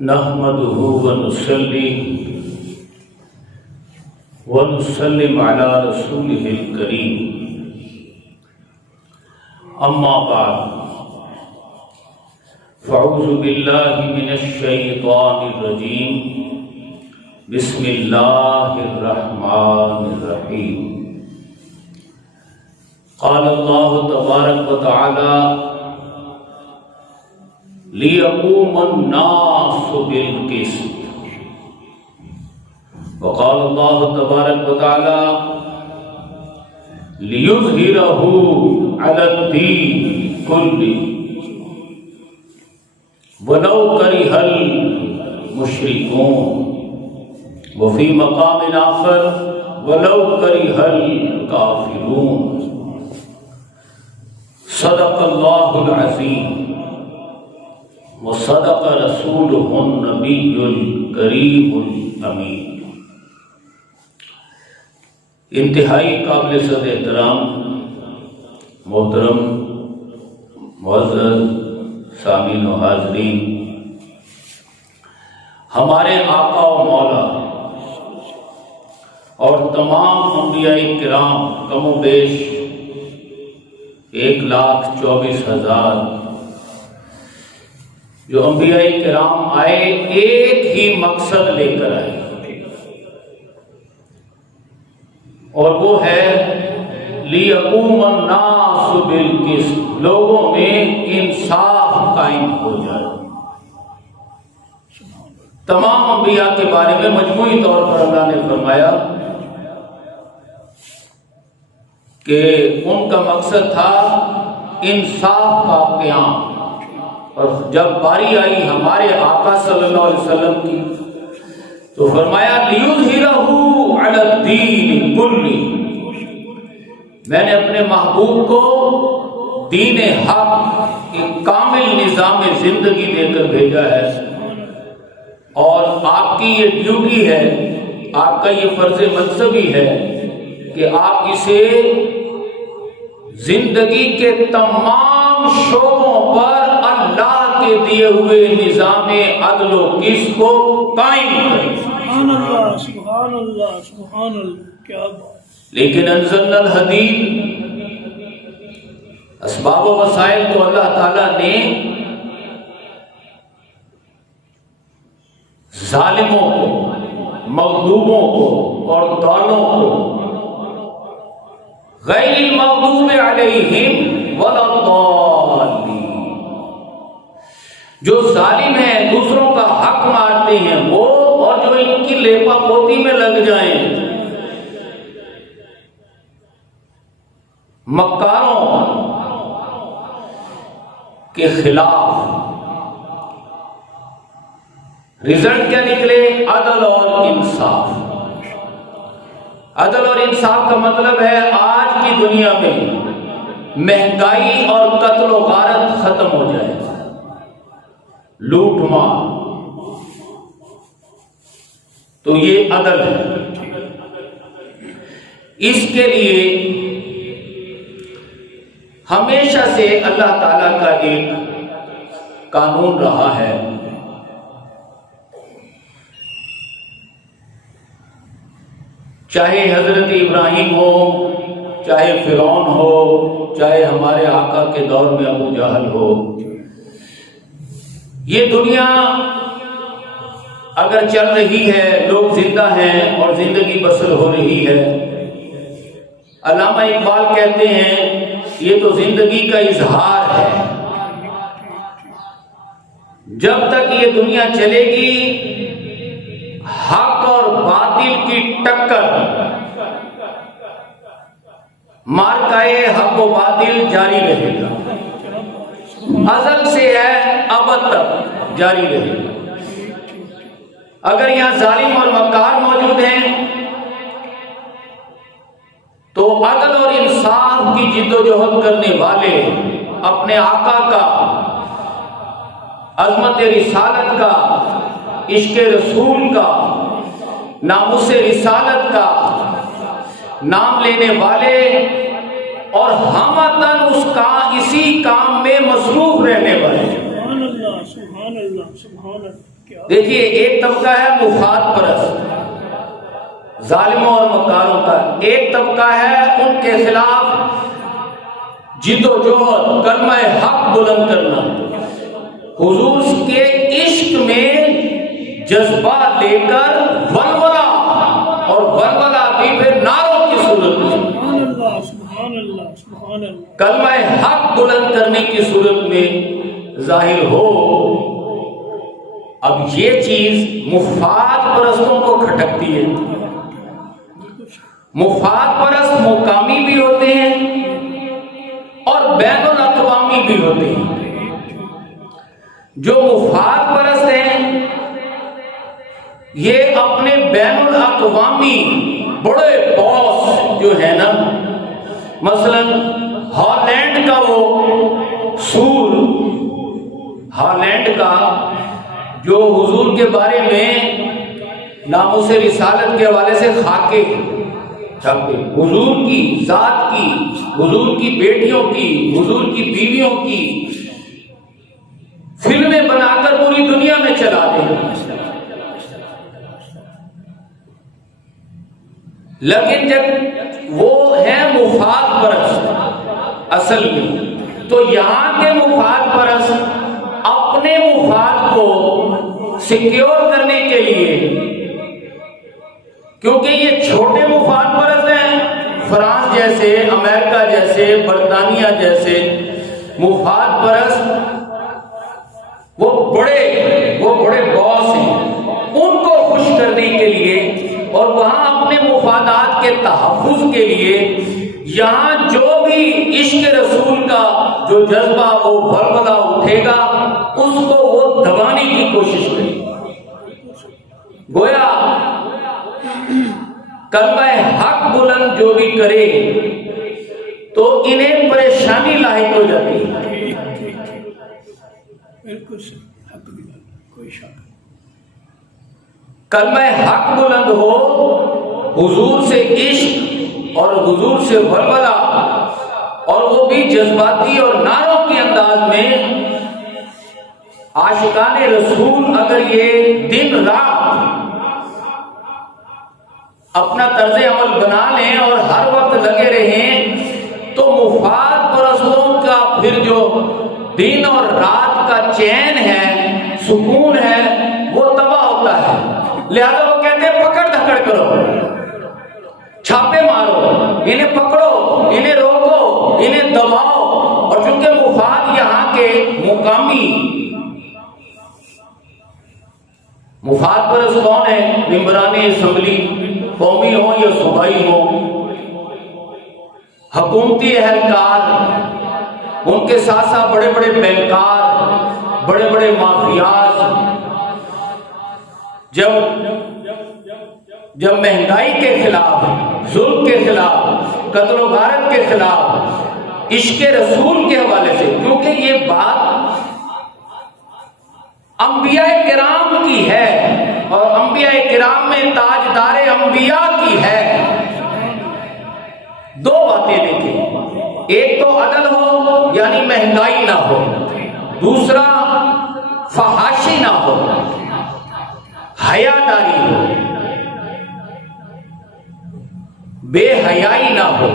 نحمده ونصلي ونسلم على رسوله الكريم اما بعد فاعوذ بالله من الشيطان الرجيم بسم الله الرحمن الرحيم قال الله تبارك وتعالى لِيَقُومَ النَّاسُ بِالْقِسْطِ وقال الله تبارك وتعالى لِيُظْهِرَهُ عَلَى الدِّينِ كُلِّهِ وَلَوْ كَرِهَ الْمُشْرِكُونَ وفي مقام آخر وَلَوْ كَرِهَ الْكَافِرُونَ صدق الله العظيم وصدق رسوله النبی الکریم الامین۔ انتہائی قابل صد احترام محترم معزز سامعین و حاضرین، ہمارے آقا و مولا اور تمام انبیاء کرام کم و بیش 1,24,000 جو انبیاء کرام آئے ایک ہی مقصد لے کر آئے، اور وہ ہے لِيَقُومَ النَّاسُ بِالْقِسْطِ، لوگوں میں انصاف قائم ہو جائے۔ تمام انبیاء کے بارے میں مجموعی طور پر اللہ نے فرمایا کہ ان کا مقصد تھا انصاف کا قیام، اور جب باری آئی ہمارے آقا صلی اللہ علیہ وسلم کی تو فرمایا لِيُظْهِرَهُ عَلَى الدِّينِ كُلِّهِ، میں نے اپنے محبوب کو دین حق ایک کامل نظام زندگی دے کر بھیجا ہے، اور آپ کی یہ ڈیوٹی ہے، آپ کا یہ فرض منصبی ہے کہ آپ اسے زندگی کے تمام شعبوں پر اللہ کے دیے ہوئے نظام عدل و قسط کو قائم کریں۔ سبحان اللہ سبحان اللہ سبحان اللہ، کیا بات۔ لیکن انزلنا الحدید، اسباب و وسائل تو اللہ تعالیٰ نے ظالموں کو، مغضوبوں کو اور ضالوں کو، غیر المغضوب علیہم ولا الضالین، جو ظالم ہیں دوسروں کا حق مارتے ہیں وہ، اور جو ان کی لیپا پوتی میں لگ جائیں، مکاروں کے خلاف۔ رزلٹ کیا نکلے؟ عدل اور انصاف۔ عدل اور انصاف کا مطلب ہے آج کی دنیا میں مہنگائی اور قتل و غارت ختم ہو جائے، لوٹ مار، تو یہ عدل ہے۔ اس کے لیے ہمیشہ سے اللہ تعالیٰ کا ایک قانون رہا ہے، چاہے حضرت ابراہیم ہو، چاہے فرعون ہو، چاہے ہمارے آقا کے دور میں ابو جہل ہو، یہ دنیا اگر چل رہی ہے، لوگ زندہ ہیں اور زندگی بسر ہو رہی ہے، علامہ اقبال کہتے ہیں یہ تو زندگی کا اظہار ہے۔ جب تک یہ دنیا چلے گی حق اور باطل کی ٹکر، مارکائے حق و باطل جاری رہے گا، ازل سے ہے ابد تک جاری رہے گا۔ اگر یہاں ظالم اور مکار موجود ہیں تو عدل اور انصاف کی جد و جہد کرنے والے، اپنے آقا کا، عظمت رسالت کا، عشق رسول کا، ناموس رسالت کا نام لینے والے، اور ہمتاً اسی کام میں مصروف رہنے والے۔ سبحان اللہ سبحان اللہ۔ اللہ سبحان اللہ. کیا دیکھیے ایک طبقہ ہے مفاد پرست ظالموں اور مکاروں کا، ایک طبقہ ہے ان کے خلاف جد و جہد کلمہ حق بلند کرنا، حضور کے عشق میں جذبہ لے کر ولولہ، اور ولولہ بھی پھر نعروں کی صورت میں، سبحان اللہ سبحان اللہ سبحان اللہ. کلمہ حق بلند کرنے کی صورت میں ظاہر ہو. اب یہ چیز مفاد پرستوں کو کھٹکتی ہے. مفاد پرست مقامی بھی ہوتے ہیں اور بین الاقوامی بھی ہوتے ہیں. جو مفاد پرست ہیں یہ اپنے بین الاقوامی بڑے باس جو ہے نا، مثلا ہالینڈ کا وہ سور، ہالینڈ کا جو حضور کے بارے میں ناموس رسالت کے حوالے سے خاکے چھپے، حضور کی ذات کی، حضور کی بیٹیوں کی، حضور کی بیویوں کی فلمیں بنا کر پوری دنیا میں چلا دیں. لیکن جب وہ ہے مفاد پرست اصل میں، تو یہاں کے مفاد پرست اپنے مفاد کو سیکیور کرنے کے لیے، کیونکہ یہ چھوٹے مفاد پرست ہیں، فرانس جیسے، امریکہ جیسے، برطانیہ جیسے مفاد پرست وہ بڑے باس ہیں، ان کو خوش کرنے کے لیے اور وہاں اپنے مفادات کے تحفظ کے لیے یہاں جو بھی عشق رسول کا جو جذبہ وہ ولولہ اٹھے گا اس کو وہ دبانے کی کوشش کرے. گویا کلمہ حق بلند جو بھی کرے تو انہیں پریشانی لاحق ہو جاتی ہے. بالکل صحیح، حق بھی کوئی شک نہیں. کلمہ حق بلند ہو، حضور سے عشق اور حضور سے ولولہ، اور وہ بھی جذباتی اور نعروں کے انداز میں. عاشقان رسول اگر یہ دن رات اپنا طرز عمل بنا لیں اور ہر وقت لگے رہیں تو مفاد پرستوں کا پھر جو دن اور رات کا چین ہے، سکون ہے، وہ تباہ ہوتا ہے. لہذا وہ کہتے ہیں پکڑ دھکڑ کرو، چھاپے مارو، انہیں پکڑو، انہیں روکو، انہیں دباؤ. اور چونکہ مفاد یہاں کے مقامی مفاد پرست کون ہے؟ ممبران اسمبلی، قومی ہوں یا صوبائی ہوں، حکومتی اہلکار، ان کے ساتھ ساتھ بڑے بڑے بینکار، بڑے بڑے مافیاز. جب مہنگائی کے خلاف، ظلم کے خلاف، قتل و غارت کے خلاف، عشق رسول کے حوالے سے، کیونکہ یہ بات انبیاء کرام کی ہے اور انبیاء کرام میں تاجدار انبیاء کی ہے. دو باتیں دیکھیں، ایک تو عدل ہو یعنی مہنگائی نہ ہو، دوسرا فحاشی نہ ہو، حیا داری ہو، بے حیائی نہ ہو.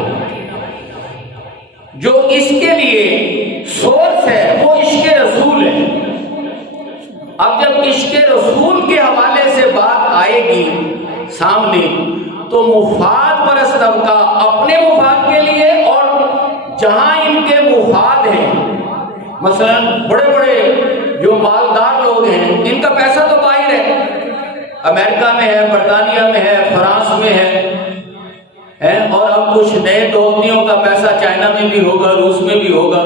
جو اس کے لیے سورس ہے وہ عشق رسول ہے. اب جب عشق رسول کے حوالے سے بات آئے گی سامنے تو مفاد پرست طبقہ اپنے مفاد کے لیے، اور جہاں ان کے مفاد ہیں، مثلا بڑے بڑے جو مالدار لوگ ہیں ان کا پیسہ تو باہر ہے، امریکہ میں ہے، برطانیہ میں ہے، فرانس میں ہے، اور اب کچھ نئے دوستیوں کا پیسہ چائنا میں بھی ہوگا، روس میں بھی ہوگا.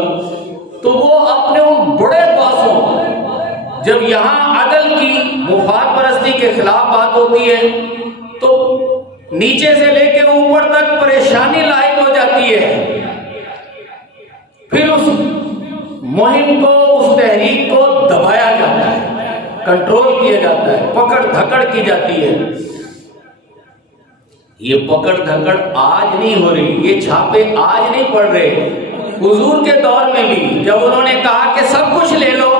تو وہ اپنے ان بڑے باسوں، جب یہاں عدل کی، مفاد پرستی کے خلاف بات ہوتی ہے تو نیچے سے لے کے اوپر تک پریشانی لاحق ہو جاتی ہے. پھر اس مہم کو، اس تحریک کو دبایا جاتا ہے، کنٹرول کیا جاتا ہے، پکڑ دھکڑ کی جاتی ہے. یہ پکڑ دھکڑ آج نہیں ہو رہی، یہ چھاپے آج نہیں پڑ رہے. حضور کے دور میں بھی جب انہوں نے کہا کہ سب کچھ لے لو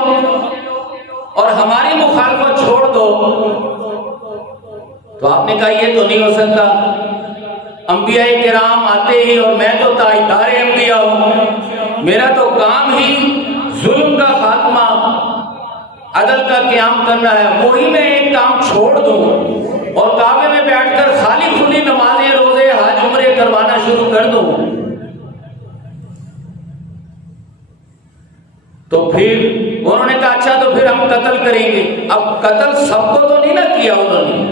اور ہمارے تو آپ نے کہا یہ تو نہیں ہو سکتا، انبیاء کرام آتے ہی، اور میں تو تاجدار انبیاء ہوں، میرا تو کام ہی ظلم کا خاتمہ، عدل کا قیام کرنا ہے، وہی میں ایک کام چھوڑ دوں اور کعبے میں بیٹھ کر خالی خلی نمازیں، روزے، حج، عمرے کروانا شروع کر دوں، تو پھر انہوں نے کہا اچھا تو پھر ہم قتل کریں گے۔ اب قتل سب کو تو نہیں نہ کیا انہوں نے،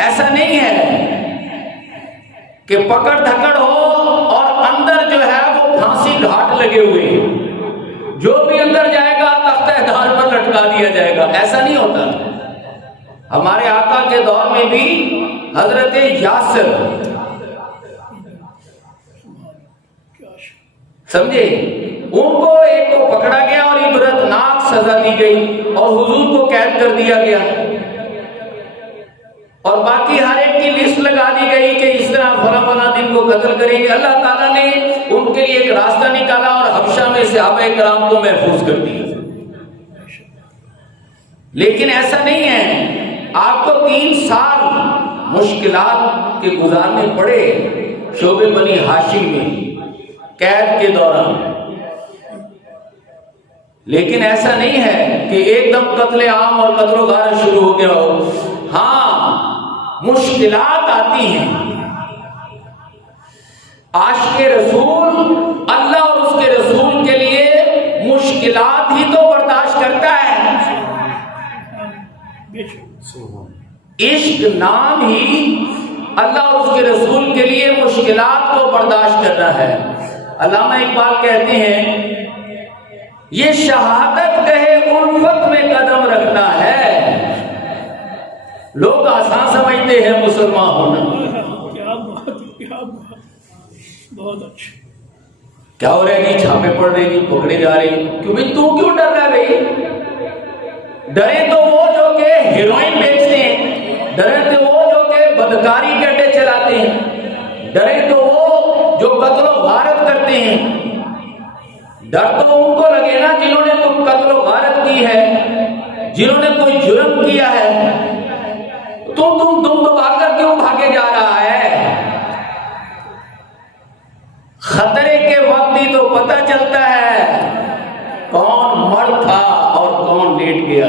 ایسا نہیں ہے کہ پکڑ دھکڑ ہو اور اندر جو ہے وہ پھانسی گھاٹ لگے ہوئے ہیں، جو بھی اندر جائے گا تختہ دار پر لٹکا دیا جائے گا، ایسا نہیں ہوتا۔ ہمارے آقا کے دور میں بھی حضرت یاسر، سمجھے، ان کو ایک کو پکڑا گیا اور عبرتناک سزا دی گئی اور حضور کو قید کر دیا گیا، اور باقی ہر ایک کی لسٹ لگا دی گئی کہ اس طرح فلاں فلاں دن کو قتل کریں گے۔ اللہ تعالیٰ نے ان کے لیے ایک راستہ نکالا اور حبشہ میں صحابہ کرام کو محفوظ کر دیا۔ لیکن ایسا نہیں ہے، آپ کو 3 سال مشکلات کے گزارنے پڑے شعبے بنی ہاشم میں قید کے دوران، لیکن ایسا نہیں ہے کہ ایک دم قتل عام اور قتل و غارت شروع ہو گیا ہو۔ ہاں مشکلات آتی ہیں، عاشق رسول اللہ اور اس کے رسول کے لیے مشکلات ہی تو برداشت کرتا ہے۔ عشق نام ہی اللہ اور اس کے رسول کے لیے مشکلات کو برداشت کرنا ہے۔ علامہ اقبال کہتے ہیں یہ شہادت گہے الفت میں قدم رکھنا ہے، لوگ آسان سمجھتے ہیں مسلمان ہونا۔ کیا بات، کیا بات، بہت اچھا۔ کیا ہو رہا ہے جی، چھاپے پڑ رہے جی، پکڑے جا رہے ہیں، کیوں بھی تو کیوں ڈر رہا ہے بھائی؟ ڈرے تو وہ جو کہ ہیروئن بیچتے ہیں، ڈرے تو وہ جو کہ بدکاری کے اڈے چلاتے ہیں، ڈرے تو وہ جو قتل و غارت کرتے ہیں۔ ڈر تو ان کو لگے نا جنہوں نے کوئی قتل و غارت کی ہے، جنہوں نے کوئی جرم کیا ہے۔ تم دبا کر کیوں بھاگے جا رہا ہے؟ خطرے کے وقت ہی تو پتہ چلتا ہے کون مر تھا اور کون لیٹ گیا۔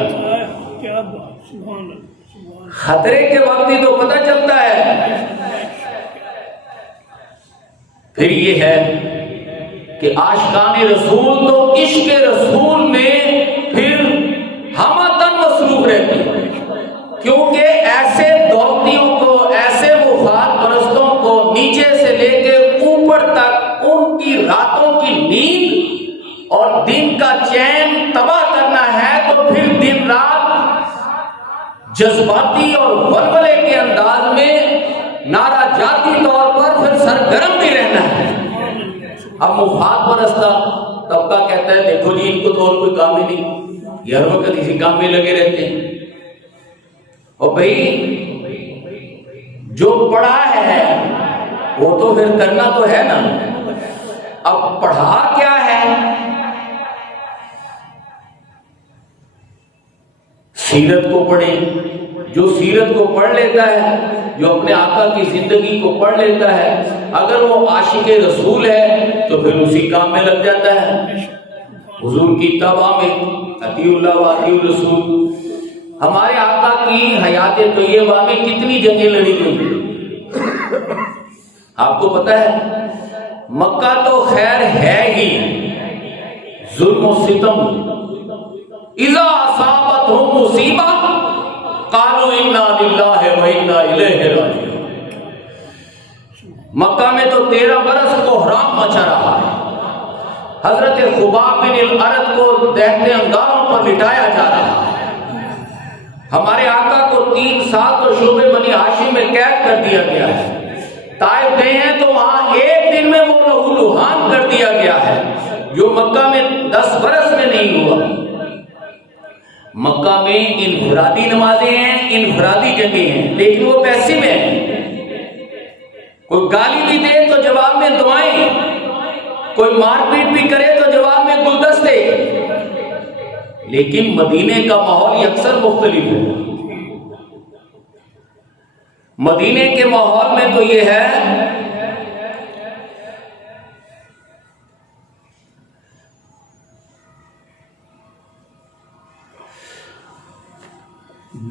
کیا بات، سبحان اللہ۔ خطرے کے وقت ہی تو پتہ چلتا ہے۔ پھر یہ ہے کہ عاشقان رسول تو عشق رسول میں پھر ہمتن مصروف رہتے ہیں، کیونکہ ایسے دولتیوں کو، ایسے مفاد پرستوں کو نیچے سے لے کے اوپر تک ان کی راتوں کی نیند اور دن کا چین تباہ کرنا ہے، تو پھر دن رات جذباتی اور ولولے کے انداز میں نعرہ جاتی طور پر پھر سرگرم بھی رہنا ہے۔ اب مفاد پرستہ طبقہ کہتا ہے دیکھو جی ان کو تو اور کوئی کام ہی نہیں، یہ ہر وقت اسی کام میں لگے رہتے ہیں۔ اور بھائی جو پڑھا ہے وہ تو پھر کرنا تو ہے نا۔ اب پڑھا کیا ہے؟ سیرت کو پڑھیں، جو سیرت کو پڑھ لیتا ہے، جو اپنے آقا کی زندگی کو پڑھ لیتا ہے، اگر وہ عاشق رسول ہے تو پھر اسی کام میں لگ جاتا ہے، حضور کی اتباع میں، اطیعوا اللہ و اطیعوا الرسول۔ ہمارے آقا کی حیات طیبہ میں کتنی جنگیں لڑی گئی، آپ کو پتہ ہے؟ مکہ تو خیر ہے ہی ظلم و ستم، اذا اصابتہم مصیبہ قالوا انا للہ و انا الیہ راجعون۔ مکہ میں تو 13 برس کو حرام مچا رہا ہے، حضرت خباب بن الارت کو دہتے انگاروں پر لٹایا جا رہا ہے، ہمارے آقا کو 3 سال تو شعبے بنی ہاشم میں قید کر دیا گیا ہے۔ طائف گئے ہیں تو وہاں ایک دن میں وہ لہو لہان کر دیا گیا ہے، جو مکہ میں 10 برس میں نہیں ہوا۔ مکہ میں انفرادی نمازیں ہیں، انفرادی جنگیں ہیں، لیکن وہ پیسے میں ہیں۔ کوئی گالی بھی دے تو جواب میں دعائیں، کوئی مار پیٹ بھی کرے تو جواب میں گلدستے، لیکن مدینے کا ماحول اکثر مختلف ہے۔ مدینے کے ماحول میں تو یہ ہے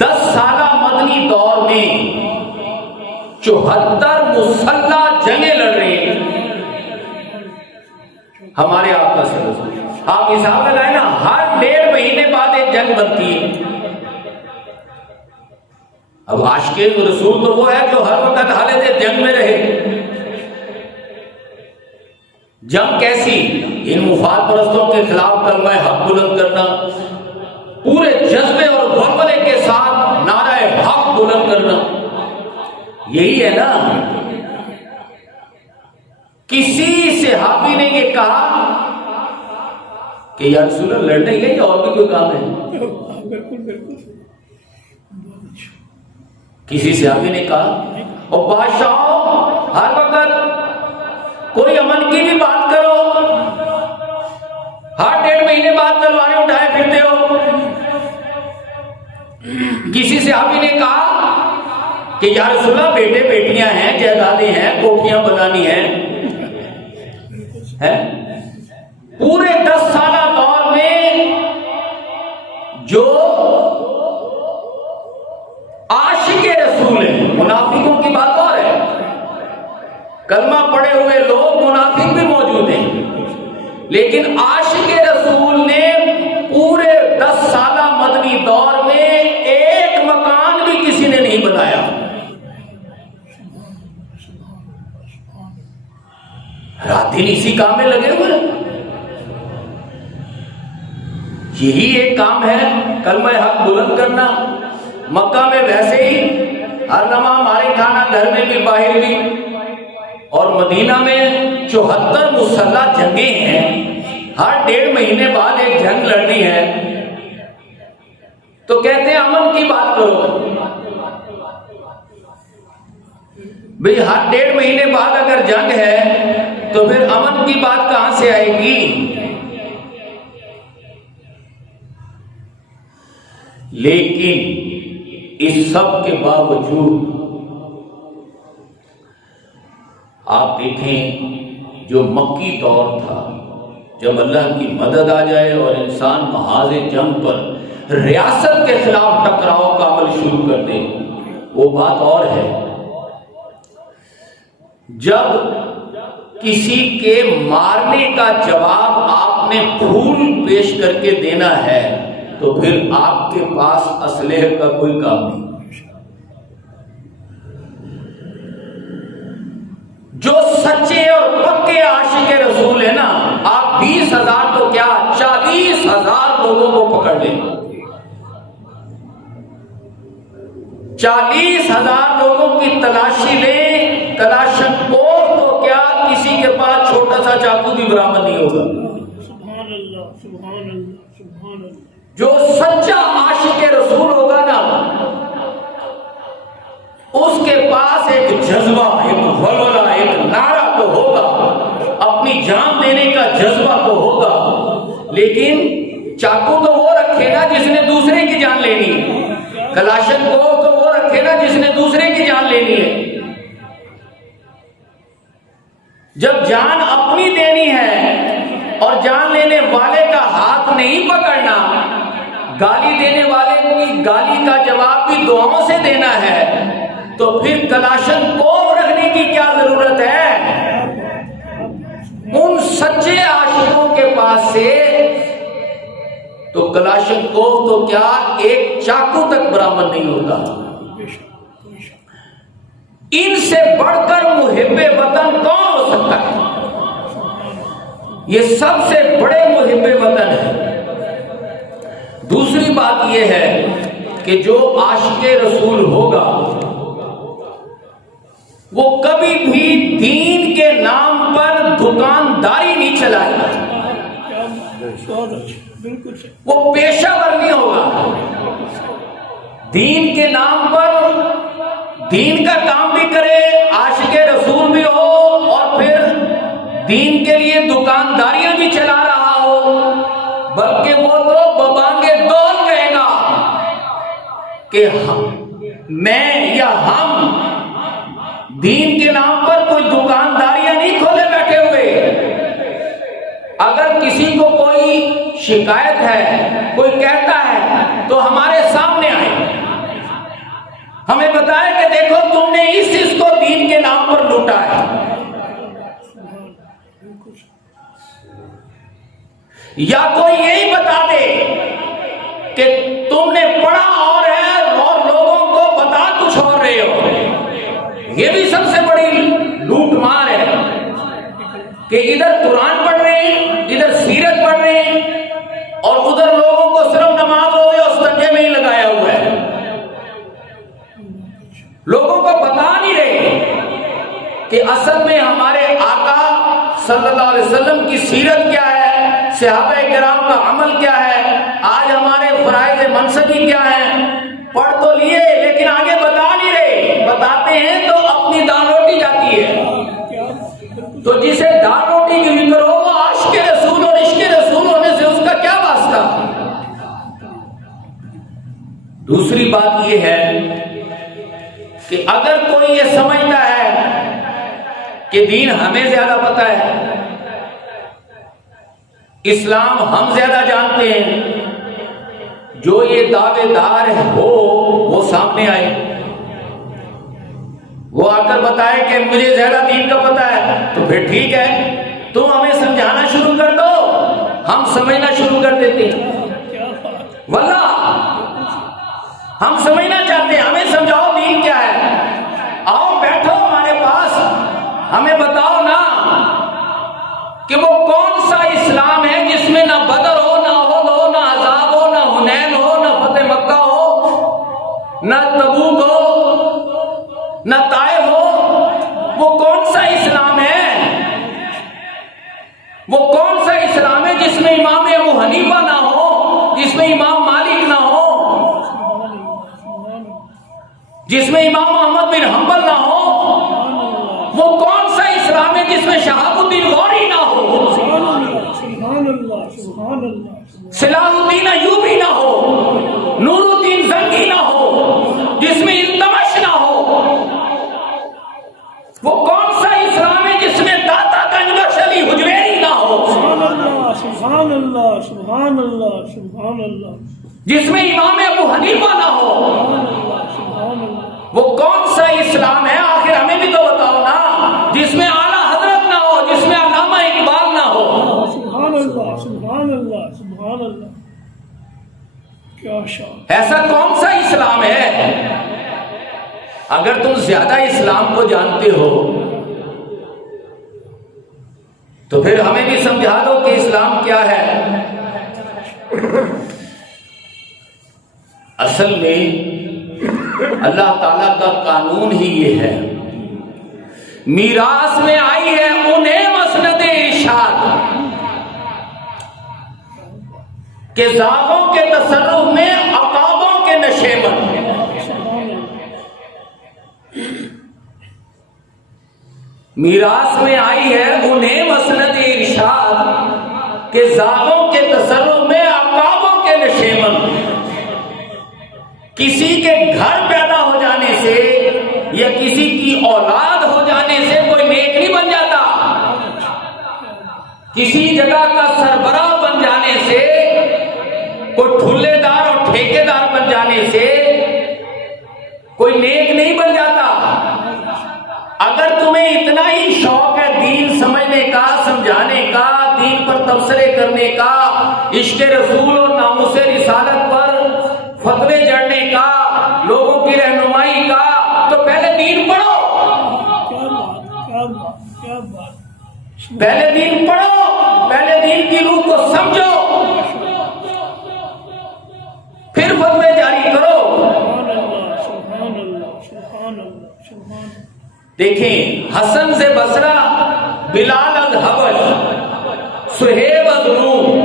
دس سالہ مدنی دور میں 74 مسلح جنگیں لڑ رہی ہیں ہمارے آقا صلی اللہ علیہ وسلم. آپ حساب لگائیں نا، ہر 1.5 مہینے بعد ایک جنگ بنتی ہے. اب عاشق رسول تو وہ ہے جو ہر وقت حالت جنگ میں رہے. جنگ کیسی؟ ان مفاد پرستوں کے خلاف کلمہ حق بلند کرنا، پورے جذبے اور ولولے کے ساتھ نعرہ حق بلند کرنا. یہی ہے نا. کسی صحابی نے یہ کہا کہ یا رسول اللہ لڑنے گئے یا اور بھی کوئی کام ہے؟ کسی صحابی نے کہا اور بادشاہوں ہر وقت کوئی امن کی بھی بات کرو، ہر 1.5 مہینے بعد تلواریں اٹھائے پھرتے ہو. کسی صحابی نے کہا کہ یا رسول اللہ بیٹے بیٹیاں ہیں، جائیدادیں ہیں، کوٹھیاں بنانی ہیں. پورے 10 سالہ دور میں جو عاشق رسول ہیں، منافقوں کی بات اور ہے. کلمہ پڑے ہوئے لوگ منافق بھی موجود ہیں، لیکن عاشق رسول نے پورے 10 سالہ مدنی دور میں ایک مکان بھی کسی نے نہیں بنایا. رات دن اسی کام میں لگے ہوئے. یہی ایک کام ہے کلمہ حق بلند کرنا. مکہ میں ویسے ہی ہر لمحہ ہمارے کھانا گھر میں بھی باہر بھی، اور مدینہ میں 74 مسلح جنگیں ہیں. ہر 1.5 مہینے بعد ایک جنگ لڑنی ہے. تو کہتے ہیں امن کی بات کرو. بھئی ہر 1.5 مہینے بعد اگر جنگ ہے تو پھر امن کی بات کہاں سے آئے گی؟ لیکن اس سب کے باوجود آپ دیکھیں جو مکی دور تھا، جب اللہ کی مدد آ جائے اور انسان محاذ جنگ پر ریاست کے خلاف ٹکراؤ کا عمل شروع کر دے، وہ بات اور ہے. جب کسی کے مارنے کا جواب آپ نے پھول پیش کر کے دینا ہے تو پھر آپ کے پاس اسلحے کا کوئی کام نہیں. جو سچے اور پکے عاشق رسول ہیں نا، آپ 20,000 تو کیا 40,000 لوگوں کو پکڑ لیں. 40,000 لوگوں کی تلاشی لیں، کلاشن کوف تو کیا کسی کے پاس چھوٹا سا چاقو بھی برآمد نہیں ہوگا. سبحان اللہ، سبحان اللہ، سبحان اللہ. جو سچا عاشق رسول ہوگا نا، اس کے پاس ایک جذبہ، ایک ولولہ، ایک نعرہ تو ہوگا، اپنی جان دینے کا جذبہ تو ہوگا. لیکن چاقو تو وہ رکھے گا جس نے دوسرے کی جان لینی ہے. کلاشن کو تو وہ رکھے گا جس نے دوسرے کی جان لینی ہے. جب جان اپنی دینی ہے اور جان لینے والے کا ہاتھ نہیں پکڑنا، گالی دینے والے کی گالی کا جواب بھی دعاؤں سے دینا ہے، تو پھر کلاشن کوف رکھنے کی کیا ضرورت ہے؟ ان سچے عاشقوں کے پاس سے تو کلاشن کوف تو کیا ایک چاقو تک برآمد نہیں ہوتا. ان سے بڑھ کر محب وطن کون ہو سکتا ہے؟ یہ سب سے بڑے محب وطن ہے. دوسری بات یہ ہے کہ جو عاشق رسول ہوگا وہ کبھی بھی دین کے نام پر دکانداری نہیں چلائے گا. وہ پیشہ ور نہیں ہوگا. دین کے نام پر دین کا کام بھی کرے، عاشق رسول بھی ہو، اور پھر دین کے لیے دکانداریاں بھی چلا رہا ہو، بلکہ وہ تو ببانگے دول کہے گا کہ میں یا ہم دین کے نام پر کوئی دکانداریاں نہیں کھولے بیٹھے ہوئے۔ اگر کسی کو کوئی شکایت ہے، کوئی کہتا ہے تو ہمارے سامنے آئے، ہمیں بتائے کہ دیکھو تم نے اس چیز کو دین کے نام پر لوٹا ہے۔ یا کوئی یہی بتا دے کہ تم نے پڑھا اور ہے اور لوگوں کو بتا کچھ اور رہے ہو۔ یہ بھی سب سے بڑی لوٹ مار ہے کہ ادھر قرآن پڑھ رہے ہیں، ادھر سیرت پڑھ رہے ہیں، اور ادھر لوگوں کو صرف نماز ہو یا استنجے میں ہی لگایا ہوا ہے۔ لوگوں کو بتا نہیں رہے کہ اصل میں ہمارے آقا صلی اللہ علیہ وسلم کی سیرت کیا ہے، صحابہ کرام کا عمل کیا ہے، آج ہمارے فرائض منصبی کیا ہیں۔ پڑھ تو لیے لیکن آگے بتا نہیں رہے، بتاتے ہیں تو اپنی دال روٹی جاتی ہے۔ تو جسے دال روٹی کی فکر ہو وہ عاشق رسول اور عشق رسول ہونے سے اس کا کیا واسطہ۔ دوسری بات یہ ہے کہ اگر کوئی یہ سمجھتا ہے کہ دین ہمیں زیادہ پتہ ہے، اسلام ہم زیادہ جانتے ہیں، جو یہ دعوے دار ہو وہ سامنے آئے، وہ آ کر بتائے کہ مجھے زیادہ دین کا پتہ ہے، تو پھر ٹھیک ہے، تم ہمیں سمجھانا شروع کر دو، ہم سمجھنا شروع کر دیتے ہیں۔ واللہ ہم سمجھنا چاہتے ہیں، ہمیں سمجھاؤ دین کیا ہے، آؤ بیٹھو ہمارے پاس، ہمیں بتاؤ نا کہ وہ کون سا اسلام ہے جس میں نہ بدر ہو، نہ احد ہو، نہ عذاب ہو، نہ حنین ہو، نہ فتح مکہ ہو، نہ تبوک ہو، نہ طائف ہو۔ وہ کون سا اسلام ہے؟ وہ کون سا اسلام ہے جس میں امام ابو حنیفہ نہ ہو، جس میں امام مالک نہ ہو، جس میں امام احمد بن حنبل نہ ہو؟ وہ کون سا اسلام ہے جس میں شہاب الدین غوری نہ ہو، صلاح الدین ایوبی نہ ہو، نور الدین زنگی نہ ہو، جس میں التمش نہ ہو؟ وہ کون سا اسلام ہے جس میں داتا گنج بخش علی حجویری نہ ہو، سبحان اللہ سبحان اللہ سبحان اللہ، جس میں امام ابو حنیفہ نہ ہو؟ وہ کون سا اسلام ہے آخر ہمیں بھی تو بتاؤ نا، جس میں اعلیٰ حضرت نہ ہو، جس میں علامہ اقبال نہ ہو؟ سبحان اللہ سبحان اللہ سبحان اللہ، کیا شان۔ ایسا کون سا اسلام ہے؟ اگر تم زیادہ اسلام کو جانتے ہو تو پھر ہمیں بھی سمجھا دو کہ اسلام کیا ہے۔ اصل میں اللہ تعالیٰ کا قانون ہی یہ ہے، میراث میں آئی ہے انہیں مسند ارشاد کہ زاغوں کے تصرف میں عقابوں کے نشیمن۔ میراث میں آئی ہے انہیں مسند ارشاد کہ زاغوں کے تصرف میں عقابوں کے نشیمن۔ کسی کے گھر پیدا ہو جانے سے یا کسی کی اولاد ہو جانے سے کوئی نیک نہیں بن جاتا، کسی جگہ کا سربراہ بن جانے سے، کوئی ٹھلے دار اور ٹھیکے دار بن جانے سے کوئی نیک نہیں بن جاتا۔ اگر تمہیں اتنا ہی شوق ہے دین سمجھنے کا، سمجھانے کا، دین پر تبصرے کرنے کا، عشق رسول اور ناموس رسالت پر فتوے جڑنے کا، لوگوں کی رہنمائی کا، تو پہلے دین پڑھو، پہلے دین پڑھو، پہلے دین کی روح کو سمجھو، پھر فتوے جاری کرو۔ دیکھیں حسن سے بصرہ، بلال از حبش، سہیب از روم۔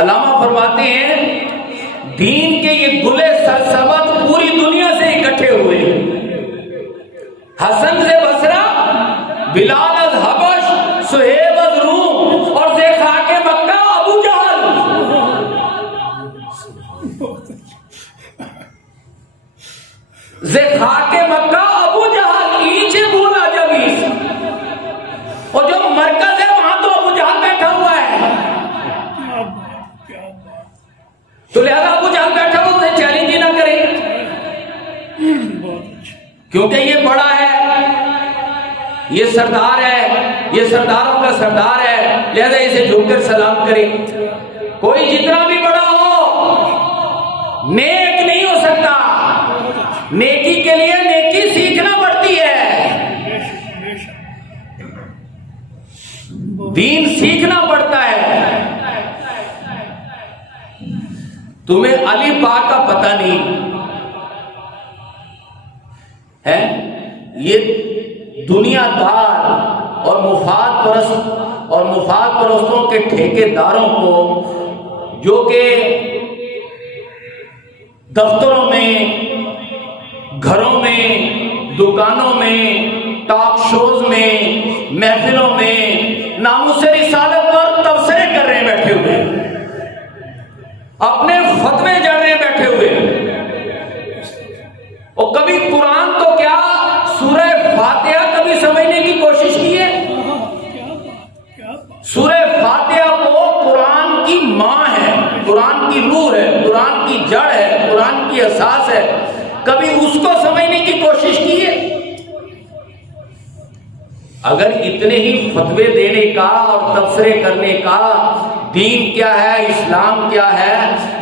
علامہ فرماتے ہیں دین کے یہ گلے سرسبز پوری دنیا سے اکٹھے ہوئے، حسن سے بصرہ، بلال از حبش، سہیب از روم، اور ذیخاک مکہ ابو جہل۔ ذیخاک مکہ کیا بات، تو لہذا ابو جہل بیٹھا وہ اسے چیلنج ہی نہ کرے، بہت اچھا، کیونکہ یہ بڑا ہے، یہ سردار ہے، یہ سرداروں کا سردار ہے، لہذا اسے جھک کر سلام کرے۔ کوئی جتنا بھی بڑا ہو نیک نہیں ہو سکتا، نیکی کے لیے نیکی سیکھنا پڑتی ہے، بے شک بے شک، دین سیکھنا پڑتا ہے۔ تمہیں علی پاک کا پتہ نہیں ہے؟ یہ دنیا دار اور مفاد پرستوں کے ٹھیکے داروں کو، جو کہ دفتروں میں، گھروں میں، دکانوں میں، ٹاک شوز میں، محفلوں میں ناموس رسالت پر تبصرے کر رہے ہیں بیٹھے ہوئے، اپنے فتوے جڑ رہے بیٹھے ہوئے، اور کبھی قرآن تو کیا سورہ فاتحہ کبھی سمجھنے کی کوشش کی ہے؟ سورہ فاتحہ کو قرآن کی ماں ہے، قرآن کی روح ہے، قرآن کی جڑ ہے، قرآن کی اساس ہے، کبھی اس کو سمجھنے کی کوشش کی ہے؟ اگر اتنے ہی فتوے دینے کا اور تبصرے کرنے کا دین کیا ہے، اسلام کیا ہے،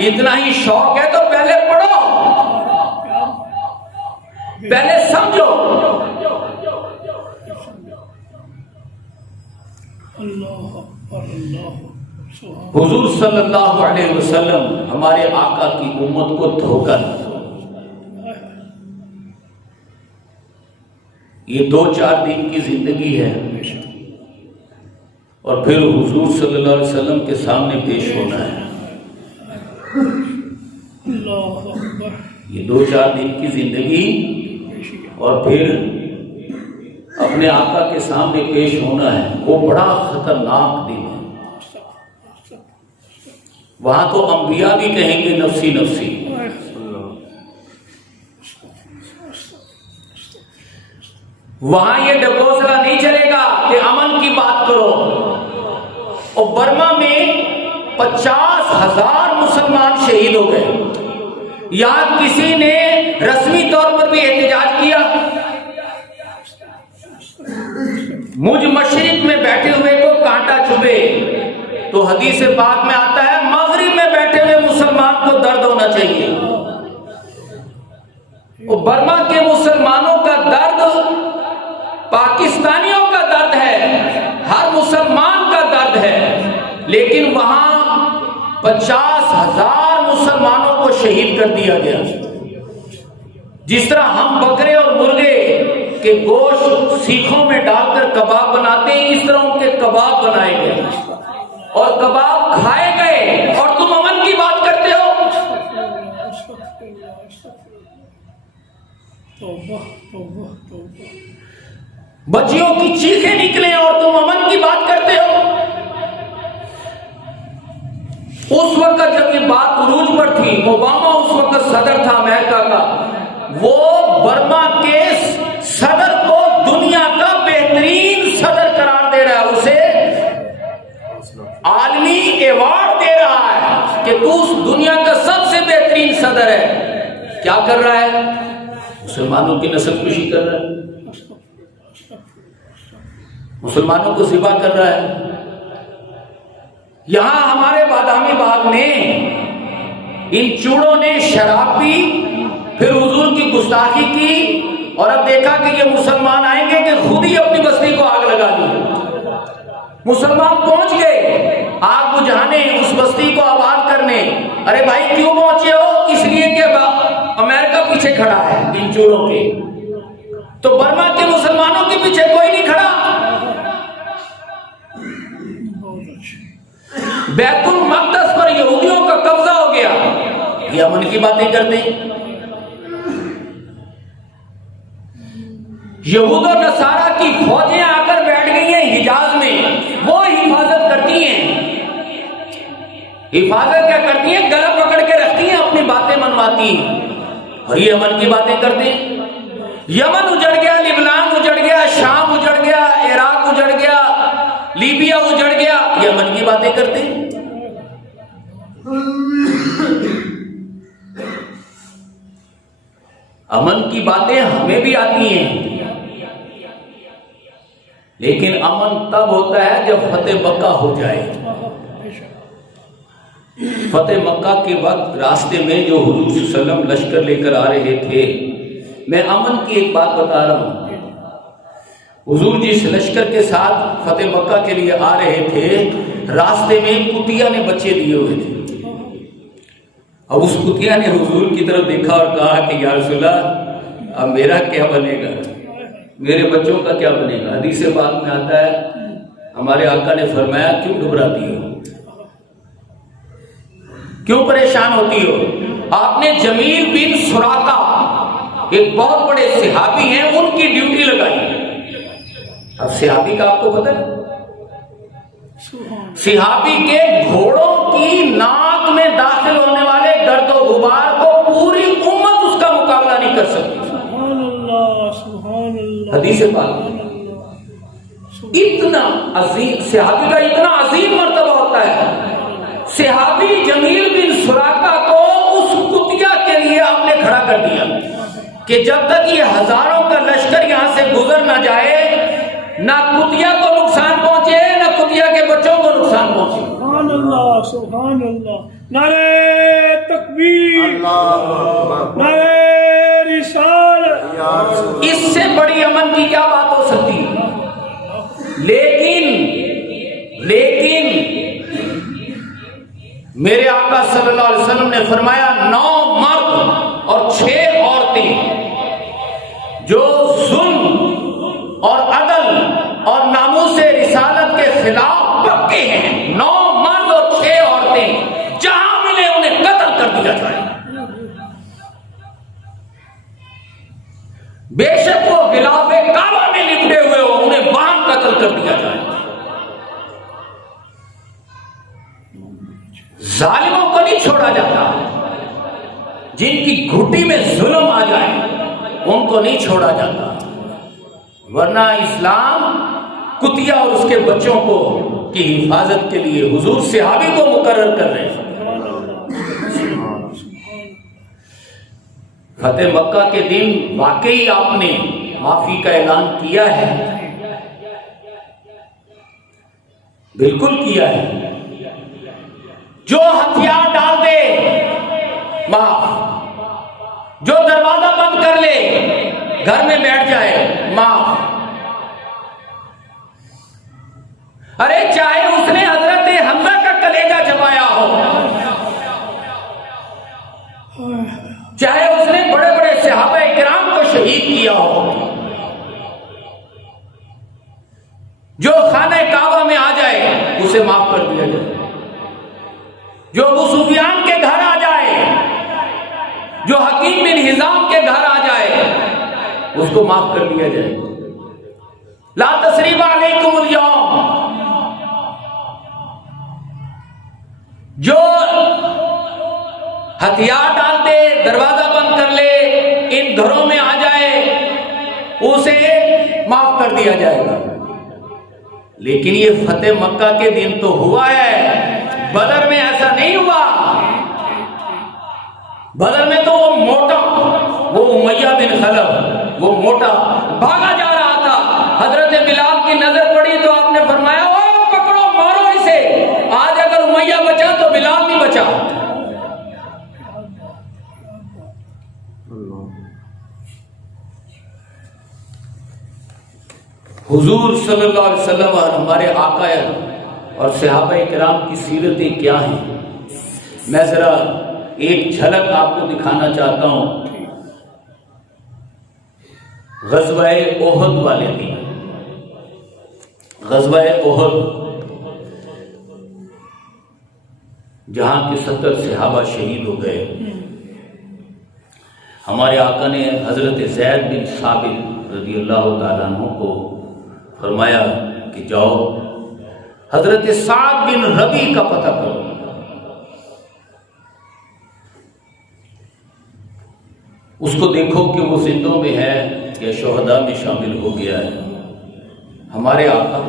اتنا ہی شوق ہے تو پہلے پڑھو، پہلے سمجھو۔ اللہ اکبر، اللہ سبحان حضور صلی اللہ علیہ وسلم ہمارے آقا کی امت کو دھوکہ دیا۔ یہ 2-4 دن کی زندگی ہے اور پھر حضور صلی اللہ علیہ وسلم کے سامنے پیش ہونا ہے۔ اللہ اکبر، یہ 2-4 دن کی زندگی اور پھر اپنے آقا کے سامنے پیش ہونا ہے، وہ بڑا خطرناک دن ہے۔ وہاں تو انبیاء بھی کہیں گے نفسی نفسی، وہاں یہ ڈگوسلا نہیں چلے گا کہ امن کی بات کرو۔ اور برما میں 50,000 مسلمان شہید ہو گئے، یہاں کسی نے رسمی طور پر بھی احتجاج کیا، مجھ مشرق میں بیٹھے ہوئے کو کانٹا چبھے، تو حدیث پاک میں آتا ہے مغرب میں بیٹھے ہوئے مسلمان کو درد ہونا چاہیے۔ اور برما کے مسلمانوں کا درد پاکستانیوں کا درد ہے، ہر مسلمان کا درد ہے، لیکن وہاں 50,000 مسلمانوں کو شہید کر دیا گیا۔ جس طرح ہم بکرے اور مرغے کے گوشت سیخوں میں ڈال کر کباب بناتے ہیں، اس طرح ان کے کباب بنائے گئے اور کباب کھائے گئے، اور تم امن کی بات کرتے ہو۔ توبہ توبہ توبہ، بچیوں کی چیخیں نکلے اور تم امن کی بات کرتے ہو۔ اس وقت جب یہ بات عروج پر تھی، اوباما اس وقت صدر تھا امریکہ کا، وہ برما کے صدر کو دنیا کا بہترین صدر قرار دے رہا ہے، اسے عالمی ایوارڈ دے رہا ہے کہ تو اس دنیا کا سب سے بہترین صدر ہے۔ کیا کر رہا ہے؟ مسلمانوں کی نسل کشی کر رہا ہے، مسلمانوں کو ذبح کر رہا ہے۔ یہاں ہمارے بادامی باغ میں ان چوڑوں نے شراب پی، پھر حضور کی گستاخی کی، اور اب دیکھا کہ یہ مسلمان آئیں گے کہ خود ہی اپنی بستی کو آگ لگا دی۔ مسلمان پہنچ گئے آگ بجھانے، اس بستی کو آباد کرنے۔ ارے بھائی کیوں پہنچے ہو؟ اس لیے کہ امریکہ پیچھے کھڑا ہے ان چوڑوں کے، تو برما کے مسلمانوں کے پیچھے کوئی نہیں کھڑا۔ بیت المقدس پر یہودیوں کا قبضہ ہو گیا، یہ امن کی باتیں کرتے ہیں۔ یہود و نصارہ کی فوجیں آ کر بیٹھ گئی ہیں حجاز میں، وہ حفاظت کرتی ہیں۔ حفاظت کیا کرتی ہیں؟ گلا پکڑ کے رکھتی ہیں، اپنی باتیں منواتی ہیں، اور یہ امن کی باتیں کرتے ہیں۔ یمن اجڑ گیا، لبنان اجڑ گیا، شام اجڑ گیا، عراق اجڑ گیا، لیبیا اجڑ گیا، یہ امن کی باتیں کرتے ہیں۔ امن کی باتیں ہمیں بھی آتی ہیں، لیکن امن تب ہوتا ہے جب فتح مکہ ہو جائے۔ فتح مکہ کے وقت راستے میں جو حضور صلی اللہ علیہ وسلم لشکر لے کر آ رہے تھے، میں امن کی ایک بات بتا رہا ہوں۔ حضور جس لشکر کے ساتھ فتح مکہ کے لیے آ رہے تھے، راستے میں کتیا نے بچے دیے ہوئے تھے۔ اب اس کتیا نے حضور کی طرف دیکھا اور کہا کہ یا رسول اللہ، اب میرا کیا بنے گا، میرے بچوں کا کیا بنے گا؟ حدیث پاک میں آتا ہے، ہمارے آقا نے فرمایا کیوں گھبراتی ہو، کیوں پریشان ہوتی ہو؟ آپ نے جمیل بن سراقہ، ایک بہت بڑے صحابی ہیں، ان کی ڈیوٹی لگائی۔ اب صحابی کا آپ کو پتہ ہے، صحابی کے گھوڑوں کی ناک میں داخل ہونے والے گرد و غبار کو پوری امت اس کا مقابلہ نہیں کر سکتی۔ سبحان اللہ، سبحان اللہ، حدیث پاک اتنا عظیم، صحابی کا اتنا عظیم مرتبہ ہوتا ہے۔ صحابی جمیل بن سراقہ کو اس کتیا کے لیے آپ نے کھڑا کر دیا کہ جب تک یہ ہزاروں کا لشکر یہاں سے گزر نہ جائے، نہ کتیا کو نقصان پہنچے، نہ کتیا کے بچوں کو نقصان پہنچے۔ سبحان اللہ، سبحان اللہ، نعرہ تکبیر، نعرہ رسالت۔ اس سے بڑی امن کی کیا بات ہو سکتی؟ لیکن میرے آقا صلی اللہ علیہ وسلم نے فرمایا 9 مرد اور 6 عورتیں جو ظلم اور عدل اور ناموس رسالت کے خلاف پکے ہیں، 9 مرد اور 6 عورتیں، جہاں ملے انہیں قتل کر دیا جائے، بے شک وہ غلاف کعبہ میں لپٹے ہوئے ہو، انہیں وہاں قتل کر دیا جائے۔ ظالموں کو نہیں چھوڑا جاتا، جن کی گھٹی میں ظلم آ جائے ان کو نہیں چھوڑا جاتا، ورنہ اسلام کتیا اور اس کے بچوں کو کی حفاظت کے لیے حضور صحابی کو مقرر کر رہے ہیں۔ فتح مکہ کے دن واقعی آپ نے معافی کا اعلان کیا ہے، بالکل کیا ہے۔ جو ہتھیار ڈال دے معاف، جو دروازہ بند کر لے گھر میں بیٹھ جائے معاف۔ ارے چاہے اس نے حضرت حمزہ کا کلیجہ چبایا ہو، چاہے اس نے بڑے بڑے صحابہ کرام کو شہید کیا ہو، جو خانہ کعبہ میں آ جائے اسے معاف کر دیا جائے، جو ابو سفیان کے گھر آ جائے، جو حکیم بن حزام کے گھر آ جائے، اس کو معاف کر دیا جائے۔ لا تثریب علیکم اليوم، جو ہتھیار ڈال دے، دروازہ بند کر لے، ان گھروں میں آ جائے، اسے معاف کر دیا جائے گا۔ لیکن یہ فتح مکہ کے دن تو ہوا ہے، بدر میں ایسا نہیں ہوا۔ بدر میں تو وہ موٹا، وہ امیہ بن خلف، وہ موٹا بھاگا جا رہا تھا، حضرت بلال کی نظر پڑی تو آپ نے فرمایا او پکڑو مارو اسے۔ آج اگر امیہ بچا تو بلال نہیں بچا۔ حضور صلی اللہ علیہ وسلم اور ہمارے آقا اور صحابہ کرام کی سیرتیں کیا ہیں، میں ذرا ایک جھلک آپ کو دکھانا چاہتا ہوں۔ غزوہ احد والے دن، غزوہ احد جہاں کے 70 صحابہ شہید ہو گئے، ہمارے آقا نے حضرت زید بن ثابت رضی اللہ تعالیٰ عنہ کو فرمایا کہ جاؤ حضرت سعد بن ربی کا پتہ کرو، اس کو دیکھو کہ وہ زندوں میں ہے یا شہداء میں شامل ہو گیا ہے۔ ہمارے آقا،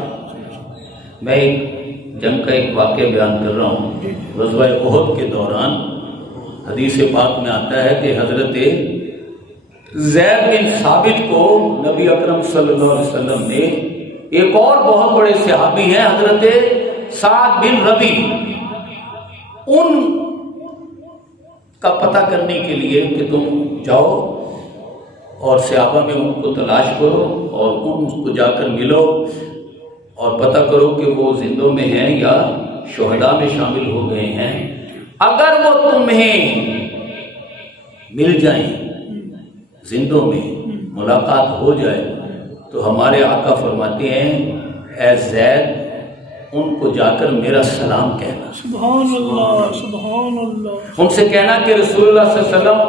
میں ایک جنگ کا ایک واقعہ بیان کر رہا ہوں. غزوہ احد کے دوران حدیث پاک میں آتا ہے کہ حضرت زید بن ثابت کو نبی اکرم صلی اللہ علیہ وسلم نے، ایک اور بہت بڑے صحابی ہیں حضرت سعد بن ربی، ان کا پتہ کرنے کے لیے کہ تم جاؤ اور صحابہ میں ان کو تلاش کرو اور ان کو جا کر ملو اور پتہ کرو کہ وہ زندوں میں ہیں یا شہداء میں شامل ہو گئے ہیں. اگر وہ تمہیں مل جائیں، زندوں میں ملاقات ہو جائے، تو ہمارے آقا فرماتے ہیں اے زید ان کو جا کر میرا سلام کہنا. سبحان اللہ سبحان اللہ. ان سے کہنا کہ رسول اللہ صلی اللہ علیہ وسلم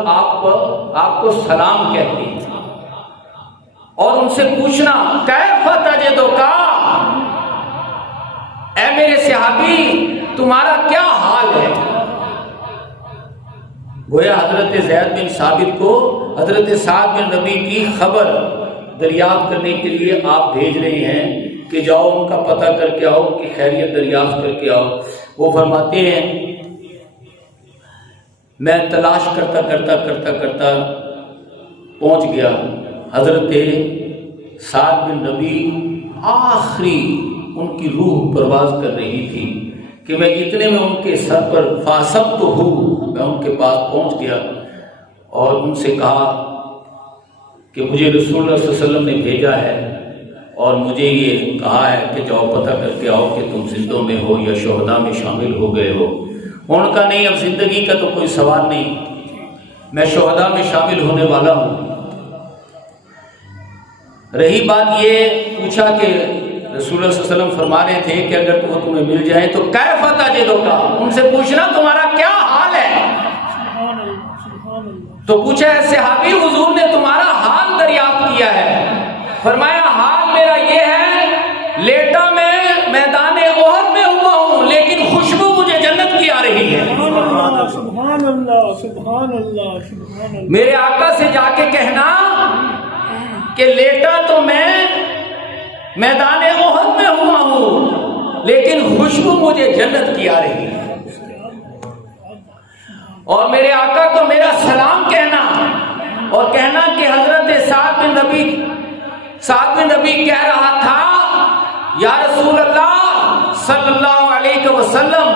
آپ کو سلام کہتے ہیں، اور ان سے پوچھنا کیف تجدک، اے میرے صحابی تمہارا کیا حال ہے. گویا حضرت زید بن ثابت کو حضرت سعد بن ربی کی خبر دریافت کرنے کے لیے آپ بھیج رہے ہیں کہ جاؤ ان کا پتہ کر کے آؤ، کہ خیریت دریافت کر کے آؤ. وہ فرماتے ہیں میں تلاش کرتا کرتا پہنچ گیا. حضرت سعد بن ربی آخری ان کی روح پرواز کر رہی تھی کہ میں اتنے میں ان کے سر پر فاصبت ہوں، میں ان کے پاس پہنچ گیا اور ان سے کہا کہ مجھے رسول اللہ صلی اللہ علیہ وسلم نے بھیجا ہے اور مجھے یہ کہا ہے کہ جاؤ پتہ کر کے آؤ کہ تم زندوں میں ہو یا شہداء میں شامل ہو گئے ہو. ان کا نہیں، اب زندگی کا تو کوئی سوال نہیں، میں شہداء میں شامل ہونے والا ہوں. رہی بات یہ پوچھا کہ رسول اللہ صلی اللہ علیہ وسلم فرما رہے تھے کہ اگر وہ تمہیں مل جائیں تو کیف تجدک، ان سے پوچھنا تمہارا کیا حال ہے. سبحان اللہ سبحان اللہ. تو پوچھا ہے صحابی حضور نے تمہارا حال دریافت کیا ہے. فرمایا حال میرا یہ ہے لیٹا میں میدان احد میں ہوا ہوں لیکن خوشبو مجھے جنت کی آ رہی ہے. سبحان اللہ سبحان اللہ سبحان اللہ. میرے آقا سے جا کے کہنا کہ لیٹا تو میں میدان احد میں ہوا ہوں لیکن خوشبو مجھے جنت کی آ رہی ہے. اور میرے آقا کو میرا سلام کہنا اور کہنا کہ حضرت سعد بن ربی کہہ رہا تھا یا رسول اللہ صلی اللہ علیہ وسلم،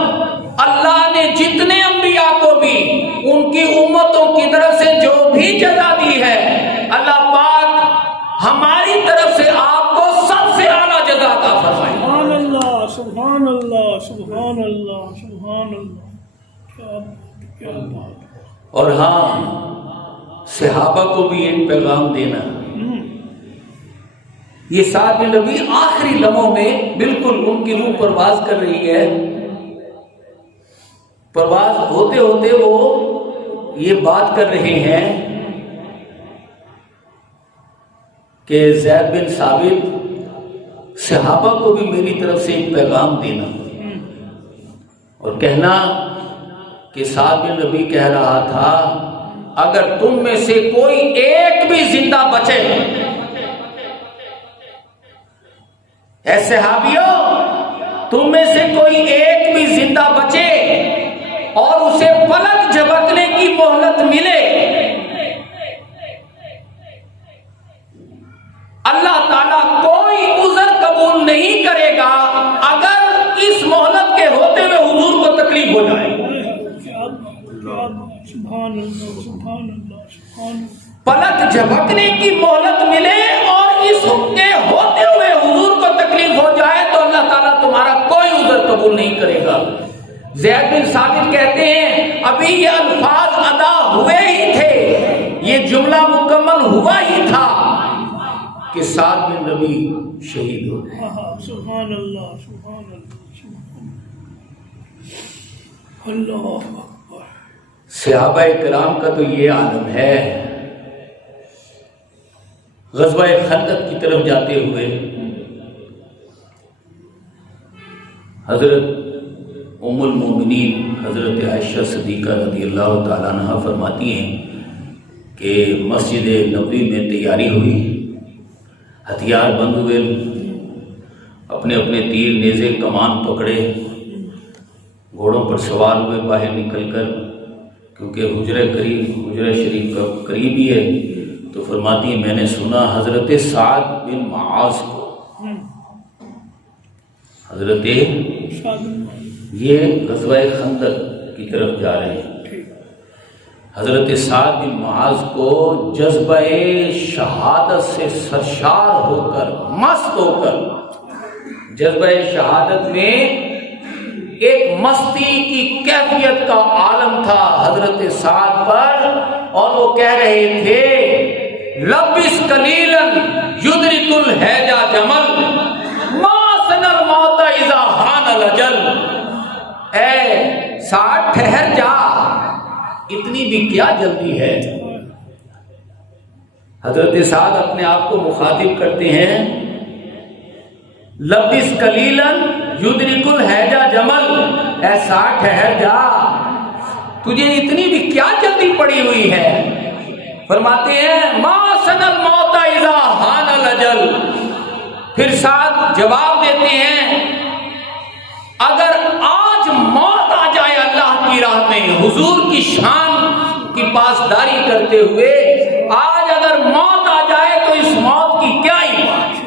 اللہ نے جتنے انبیاء کو بھی ان کی امتوں کی طرف سے جو بھی جزا دی ہے، اللہ پاک ہماری طرف سے آپ کو سب سے اعلیٰ جزا عطا فرمائے. سبحان اللہ سبحان اللہ سبحان اللہ سبحان اللہ. کیا بات. اور ہاں صحابہ کو بھی ایک پیغام دینا. یہ سعد بن ربی آخری لمحوں میں بالکل ان کی روح پرواز کر رہی ہے. پرواز ہوتے ہوتے وہ یہ بات کر رہے ہیں کہ زید بن ثابت صحابہ کو بھی میری طرف سے ایک پیغام دینا اور کہنا کہ سعد بن ربی کہہ رہا تھا اگر تم میں سے کوئی ایک بھی زندہ بچے، اے صحابیوں تم میں سے کوئی ایک بھی زندہ بچے اور اسے پلک جھپکنے کی مہلت ملے، اللہ تعالیٰ کوئی عذر قبول نہیں کرے گا اگر اس مہلت کے ہوتے ہوئے حضور کو تکلیف ہو جائے. پلک جھپکنے کی مہلت ملے اور اس کے ہوتے ہوئے حضور کو تکلیف ہو جائے تو اللہ تعالیٰ تمہارا کوئی عذر قبول نہیں کرے گا. زید بن ثابت کہتے ہیں ابھی یہ الفاظ ادا ہوئے ہی تھے، یہ جملہ مکمل ہوا ہی تھا کہ سعد بن ربی شہید ہو گئے. سبحان اللہ سبحان اللہ اللہ. صحابہ کرام کا تو یہ عالم ہے. غزوہ خندق کی طرف جاتے ہوئے حضرت ام المومنین حضرت عائشہ صدیقہ رضی اللہ تعالیٰ عنہ فرماتی ہیں کہ مسجد نبوی میں تیاری ہوئی، ہتھیار بند ہوئے، اپنے اپنے تیر نیزے کمان پکڑے گھوڑوں پر سوار ہوئے باہر نکل کر، کیونکہ حجرہ شریف کا قریب ہی ہے، تو فرماتی ہیں میں نے سنا حضرت سعد بن معاذ کو، حضرت یہ غزوہ خندق کی طرف جا رہے ہیں، حضرت سعد بن معاذ کو جذبہ شہادت سے سرشار ہو کر، مست ہو کر، جذبہ شہادت میں ایک مستی کی کیفیت کا عالم تھا حضرت سعد پر، اور وہ کہہ رہے تھے لبس قلیلا یدرک الہیجا جمل ما سن الموت اذا حان الاجل، اے سعد ٹھہر جا، اتنی بھی کیا جلدی ہے۔ حضرت سعد اپنے آپ کو مخاطب کرتے ہیں لبس قلیلا یدرک الہیجا جمل، اے سعد ٹھہر جا، تجھے اتنی بھی کیا جلدی پڑی ہوئی ہے۔ فرماتے ہیں ما سن الموت اذا حان الاجل، پھر سعد جواب دیتے ہیں اگر آج موت آ جائے اللہ کی راہ میں، حضور کی شان کی پاسداری کرتے ہوئے آج اگر موت آ جائے تو اس موت کی کیا ہی بات۔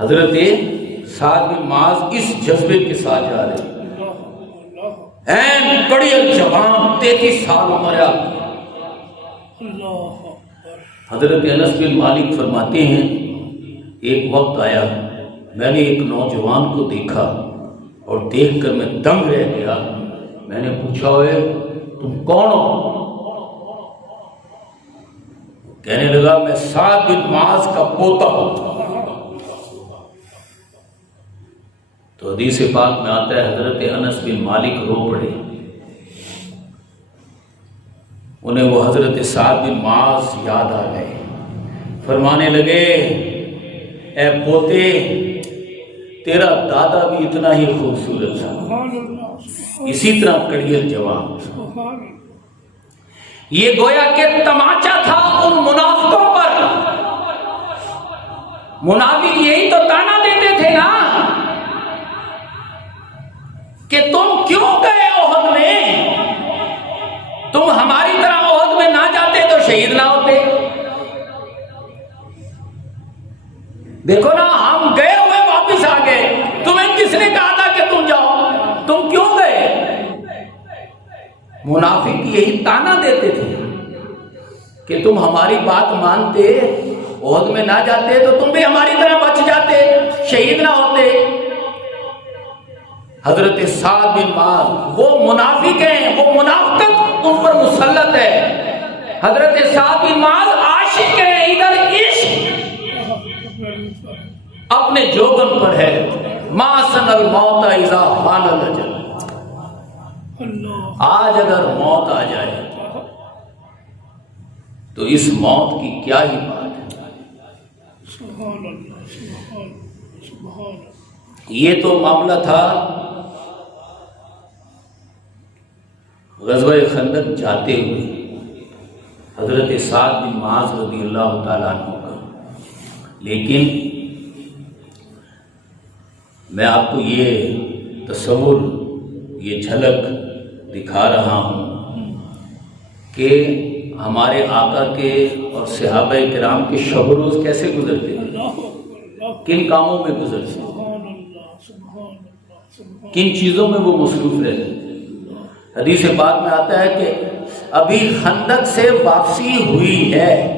حضرت سعد بن معاذ اس جذبے کے ساتھ جا رہے ہیں، این بڑی الجوان 33 سال عمر آپ۔ حضرت انس بن مالک فرماتے ہیں ایک وقت آیا میں نے ایک نوجوان کو دیکھا اور دیکھ کر میں دنگ رہ گیا، میں نے پوچھا ہوئے تم کون ہو؟ کہنے لگا میں سعد بن معاذ کا پوتا ہوں۔ تو حدیث پاک میں آتا ہے حضرت انس بن مالک رو پڑے، انہیں وہ حضرت سعد بن معاذ یاد آ گئے، فرمانے لگے اے پوتے تیرا دادا بھی اتنا ہی خوبصورت تھا، اسی طرح کڑیل جوان، یہ گویا کہ تماچا تھا ان منافقوں پر۔ منافق یہی تو تانا دیتے تھے نا کہ تم کیوں گئے احد میں، تم ہماری طرح احد میں نہ جاتے تو شہید نہ ہوتے۔ دیکھو نا ہم گئے ہوئے واپس آ گئے، تمہیں کس نے کہا تھا کہ تم جاؤ، تم کیوں گئے؟ منافق یہی تانا دیتے تھے کہ تم ہماری بات مانتے، احد میں نہ جاتے تو تم بھی ہماری طرح بچ جاتے، شہید نہ ہوتے۔ حضرت سعد بن معاذ وہ منافق ہیں، وہ منافقت ان پر مسلط ہے۔ حضرت سعد بن معاذ عاشق ہیں، ادھر عشق اپنے جوبن پر ہے، ما سن الموت اذا حان الاجل، آج اگر موت آ جائے تو اس موت کی کیا ہی بات ہے۔ سبحان اللہ، سبحان سبحان۔ یہ تو معاملہ تھا غزوہ خندق جاتے ہوئے حضرت سعد بن معاذ رضی اللہ تعالیٰ عنہ کا، لیکن میں آپ کو یہ تصور، یہ جھلک دکھا رہا ہوں کہ ہمارے آقا کے اور صحابہ کرام کے شب و روز کیسے گزرتے ہیں، کن کاموں میں گزرتے ہیں، کن چیزوں میں وہ مصروف رہتے ہیں۔ حدیث پاک میں آتا ہے کہ ابھی خندق سے واپسی ہوئی ہے،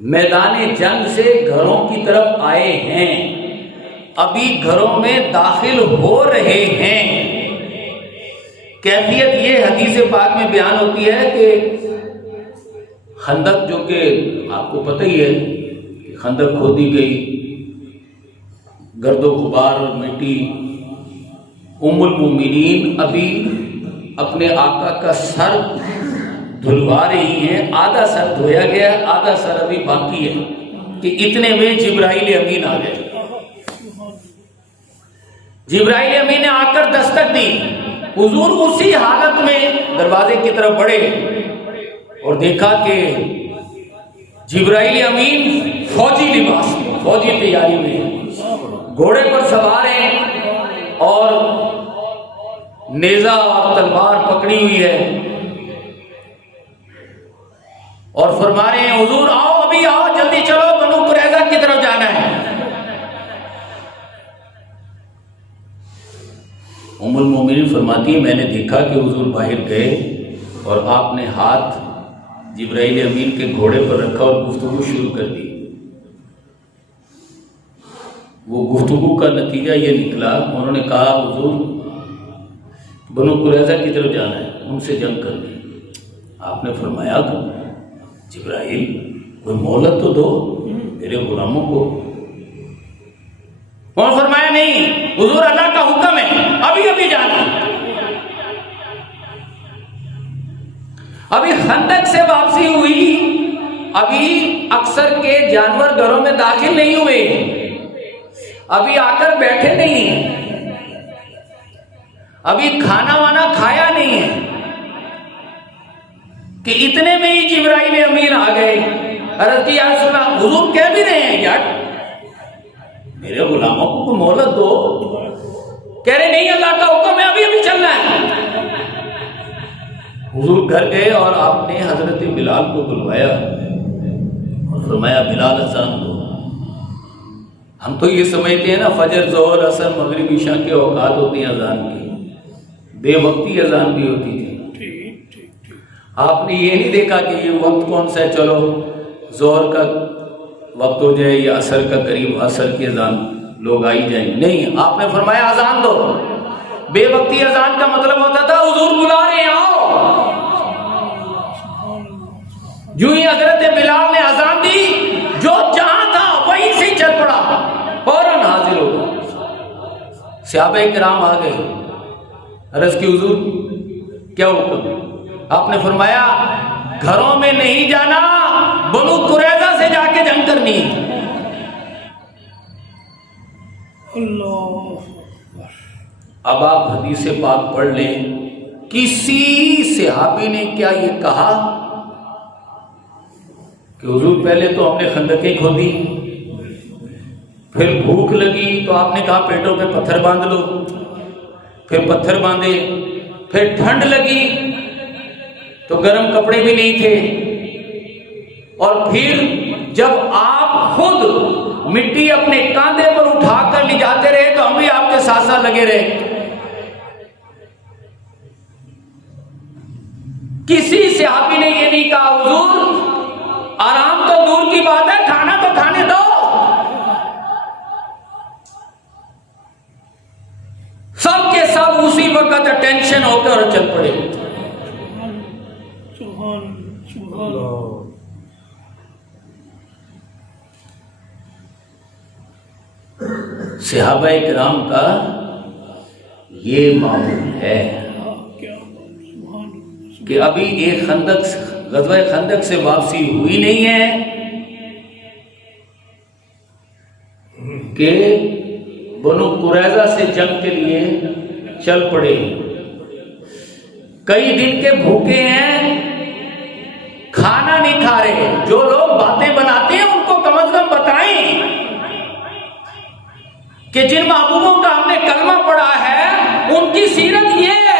میدان جنگ سے گھروں کی طرف آئے ہیں، ابھی گھروں میں داخل ہو رہے ہیں۔ کیفیت یہ حدیث پاک میں بیان ہوتی ہے کہ خندق، جو کہ آپ کو پتہ ہی ہے کہ خندق کھودی گئی، گرد و غبار اور مٹی، ام المومنین ابھی اپنے آقا کا سر دھلوا رہی ہیں، آدھا سر دھویا گیا، آدھا سر ابھی باقی ہے، کہ اتنے میں جبرائیل امین آ گئے۔ جبرائیل امین نے آ کر دستک دی، حضور اسی حالت میں دروازے کی طرف بڑھے اور دیکھا کہ جبرائیل امین فوجی لباس میں، فوجی تیاری میں گھوڑے پر سوار ہیں اور نیزہ اور تلوار پکڑی ہوئی ہے، اور فرما رہے ہیں حضور آؤ، ابھی آؤ، جلدی چلو، بنو قریظہ کی طرف جانا ہے۔ ام المومنین فرماتی ہے میں نے دیکھا کہ حضور باہر گئے اور آپ نے ہاتھ جبرائیل امین کے گھوڑے پر رکھا اور گفتگو شروع کر دی۔ وہ گفتگو کا نتیجہ یہ نکلا، انہوں نے کہا حضور بنو قریظہ کی طرف جانا ہے، ان سے جنگ کرنی۔ آپ نے فرمایا جبرائیل کوئی مہلت تو دو میرے غلاموں کو۔ اور فرمایا نہیں حضور اللہ کا حکم ہے، ابھی ابھی جانا۔ ابھی خندق سے واپسی ہوئی، ابھی اکثر کے جانور گھروں میں داخل نہیں ہوئے، ابھی آ کر بیٹھے نہیں ہیں، ابھی کھانا وانا کھایا نہیں ہے کہ اتنے میں ہی جبرائیل امین آ گئے۔ عرض کی یا رسول اللہ، حضور کہہ بھی رہے ہیں یار میرے غلاموں کو کوئی مہلت دو، کہہ رہے نہیں اللہ کا حکم ہے، ابھی ابھی چلنا ہے۔ حضور گھر گئے اور آپ نے حضرت بلال کو بلوایا اور فرمایا بلال اذان دو۔ ہم تو یہ سمجھتے ہیں نا فجر ظہر عصر مغرب عشاء کے اوقات ہوتی ہیں اذان کی، بے وقتی اذان بھی ہوتی تھی۔ آپ نے یہ نہیں دیکھا کہ یہ وقت کون سا ہے، چلو ظہر کا وقت ہو جائے یا عصر کا قریب عصر کی اذان لوگ آئی جائیں، نہیں، آپ نے فرمایا اذان دو۔ بے وقتی اذان کا مطلب ہوتا تھا حضور بلا رہے ہیں آؤ۔ جو ہی حضرت بلال نے اذان دی، جو جہاں تھا وہیں سے چل پڑا، فوراً حاضر ہو گیا۔ صحابہ کرام آ گئے، عرض کی حضور کیا حکم؟ آپ نے فرمایا گھروں میں نہیں جانا، بنو قریظہ سے جا کے جنگ کرنی۔ اب آپ حدیث پاک پڑھ لیں، کسی صحابی نے کیا یہ کہا کہ حضور پہلے تو ہم نے خندقیں کھودی، پھر بھوک لگی تو آپ نے کہا پیٹوں پہ پتھر باندھ لو، پھر پتھر باندھے، پھر ٹھنڈ لگی تو گرم کپڑے بھی نہیں تھے، اور پھر جب آپ خود مٹی اپنے کاندھے پر اٹھا کر لے جاتے رہے تو ہم بھی آپ کے ساتھ ساتھ لگے رہے۔ کسی صحابی نے یہ نہیں کہا حضور آرام تو دور کی بات ہے، کھانا تو کھانے دو۔ سب کے سب اسی وقت اٹینشن ہو کر چل پڑے۔ صحابہ کرام کا یہ معمول ہے کہ ابھی ایک غزوہ خندق سے واپسی ہوئی نہیں ہے کہ بنو قریظہ سے جنگ کے لیے چل پڑے۔ کئی دن کے بھوکے ہیں، کھانا نہیں کھا رہے۔ جو لوگ باتیں بناتے ہیں ان کو کم از کم بتائیں کہ جن محبوبوں کا ہم نے کلمہ پڑھا ہے ان کی سیرت یہ ہے۔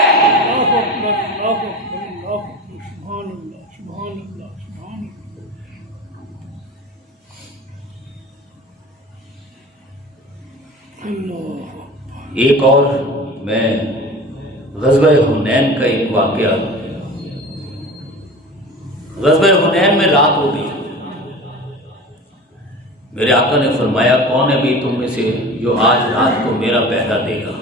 ایک اور میں غزوہ حنین کا ایک واقعہ، غزوہ حنین میں رات ہو گئی، میرے آقا نے فرمایا کون ہے بھی تم میں سے جو آج رات کو میرا پہرا دے گا؟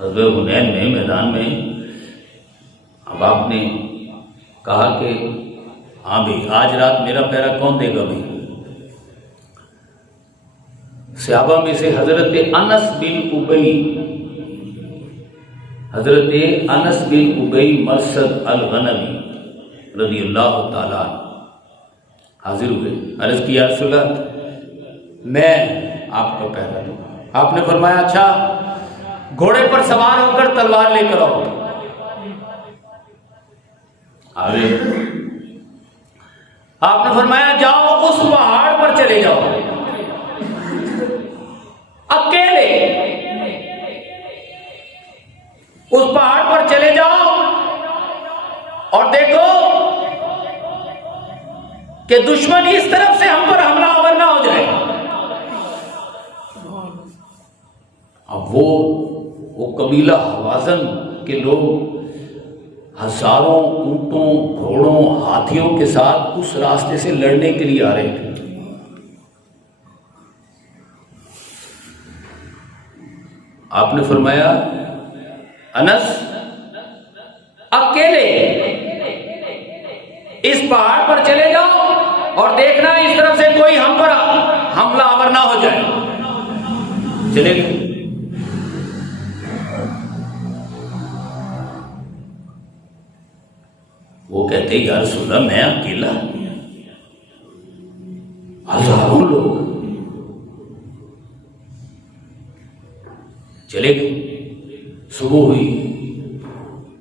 غزوہ حنین میں میدان میں اب آپ نے کہا کہ ہاں بھی آج رات میرا پہرا کون دے گا؟ بھی صحابہ میں سے حضرت انس بن ابی مرثد الغنوی رضی اللہ تعالیٰ حاضر ہوئے، عرض کی یا رسول اللہ میں آپ کا پہرا دوں۔ آپ نے فرمایا اچھا گھوڑے پر سوار ہو کر تلوار لے کر آؤ۔ آگے آپ نے فرمایا جاؤ اس پہاڑ پر چلے جاؤ اکیلے، اس پہاڑ پر چلے جاؤ اور دیکھو کہ دشمن اس طرف سے ہم پر حملہ آور نہ ہو جائے۔ اب وہ قبیلہ حوازن کے لوگ ہزاروں اونٹوں، گھوڑوں، ہاتھیوں کے ساتھ اس راستے سے لڑنے کے لیے آ رہے تھے۔ آپ نے فرمایا انس اکیلے اس پہاڑ پر چلے جاؤ اور دیکھنا اس طرف سے کوئی ہم پر حملہ آور نہ ہو جائے۔ چلے گئے۔ وہ کہتے یا رسول اللہ میں اکیلا، ہزاروں لوگ۔ چلے گئے۔ صبح ہوئی،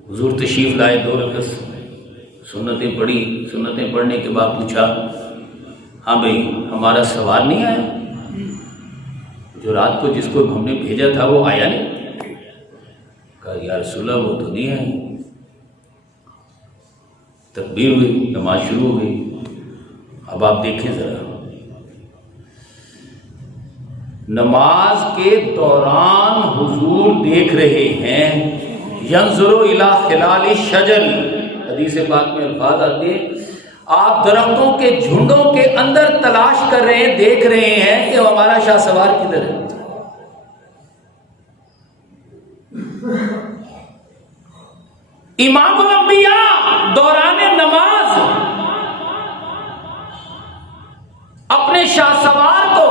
حضور تشریف لائے، 2 رکعت سنتیں پڑھی، سنتیں پڑھنے کے بعد پوچھا ہاں بھائی ہمارا سوار نہیں آیا؟ جو رات کو جس کو ہم نے بھیجا تھا وہ آیا نہیں؟ کہا یا رسول اللہ وہ تو نہیں آئے۔ تکبیر ہوئی، نماز شروع ہوئی۔ اب آپ دیکھیں ذرا، نماز کے دوران حضور دیکھ رہے ہیں ینظر الی خلال الشجر، حدیث پاک میں الفاظ آتے ہیں آپ درختوں کے جھنڈوں کے اندر تلاش کر رہے ہیں، دیکھ رہے ہیں کہ ہمارا شاہ سوار کدھر ہے۔ امام الانبیاء دوران نماز اپنے شاہ سوار کو،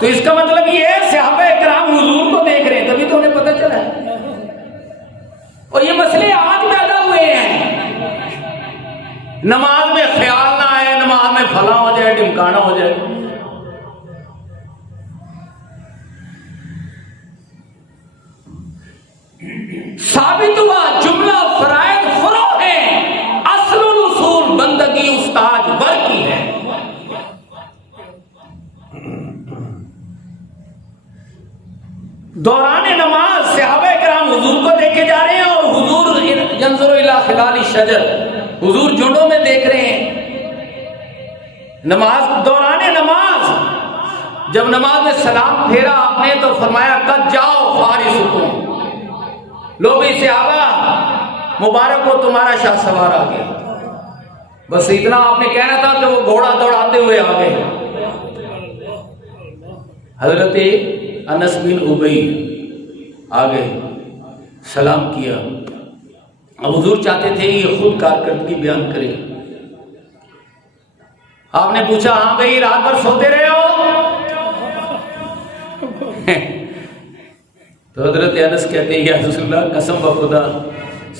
تو اس کا مطلب یہ ہے صحابہ کرام حضور کو دیکھ رہے ہیں، تبھی تو انہیں پتہ چلا ہے۔ اور یہ مسئلے آج پیدا ہوئے ہیں، نماز میں خیال نہ آئے، نماز میں پھلا ہو جائے، ڈمکانا ہو جائے۔ ثابت ہوا جملہ فرائض فرو ہے، اصل الاصول بندگی استاد ور کی ہے۔ دوران نماز صحابہ کرام حضور کو دیکھے جا رہے ہیں اور حضور ینظر الی خلال الشجر، حضور جھنڈوں میں دیکھ رہے ہیں۔ نماز دوران نماز جب نماز میں سلام پھیرا آپ نے تو فرمایا قد جاؤ فارسکم، لو بھی صحابہ مبارک ہو تمہارا شاہ سوار آ گیا۔ بس اتنا آپ نے کہنا تھا کہ وہ گھوڑا دوڑاتے ہوئے آ گئے۔ حضرت انس بن ابی آ گئے، سلام کیا۔ اب حضور چاہتے تھے یہ خود کارکردگی بیان کرے۔ آپ نے پوچھا ہاں بھائی رات بھر سوتے رہے ہو؟ تو حضرت انس کہتے ہیں یا رسول اللہ قسم بخدا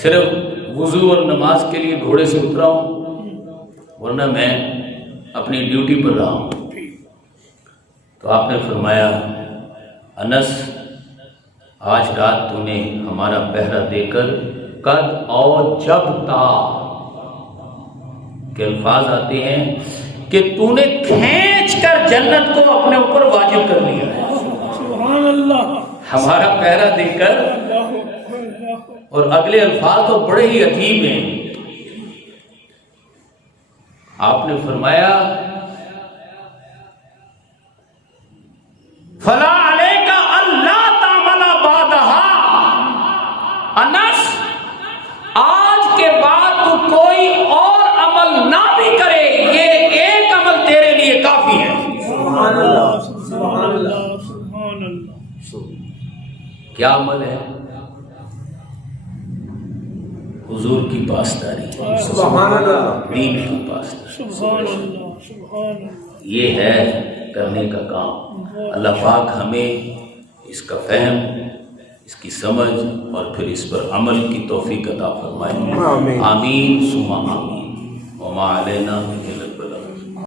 صرف وضو اور نماز کے لیے گھوڑے سے اترا ہوں، ورنہ میں اپنی ڈیوٹی پر رہا ہوں۔ تو آپ نے فرمایا انس آج رات تو نے ہمارا پہرا دے کر قد اور جب تا کے الفاظ آتے ہیں کہ تو نے کھینچ کر جنت کو اپنے اوپر واجب کر لیا ہے۔ سبحان اللہ، ہمارا پہرا دے کر۔ اور اگلے الفاظ تو بڑے ہی عجیب ہیں۔ آپ نے فرمایا فلا علیک اللہ تعمل بعدہا، انس آج کے بعد تو کوئی اور عمل نہ بھی کرے، یہ ایک عمل تیرے لیے کافی ہے۔ سبحان اللہ، سبحان اللہ، سبحان اللہ۔ کیا عمل ہے؟ حضور کی پاسداری، سبحان اللہ، دین کی پاسداری، سبحان اللہ، سبحان اللہ۔ یہ ہے کرنے کا کام۔ اللہ پاک ہمیں اس کا فہم، اس کی سمجھ اور پھر اس پر عمل کی توفیق عطا فرمائے۔ آمین ثم آمین۔ وما علینا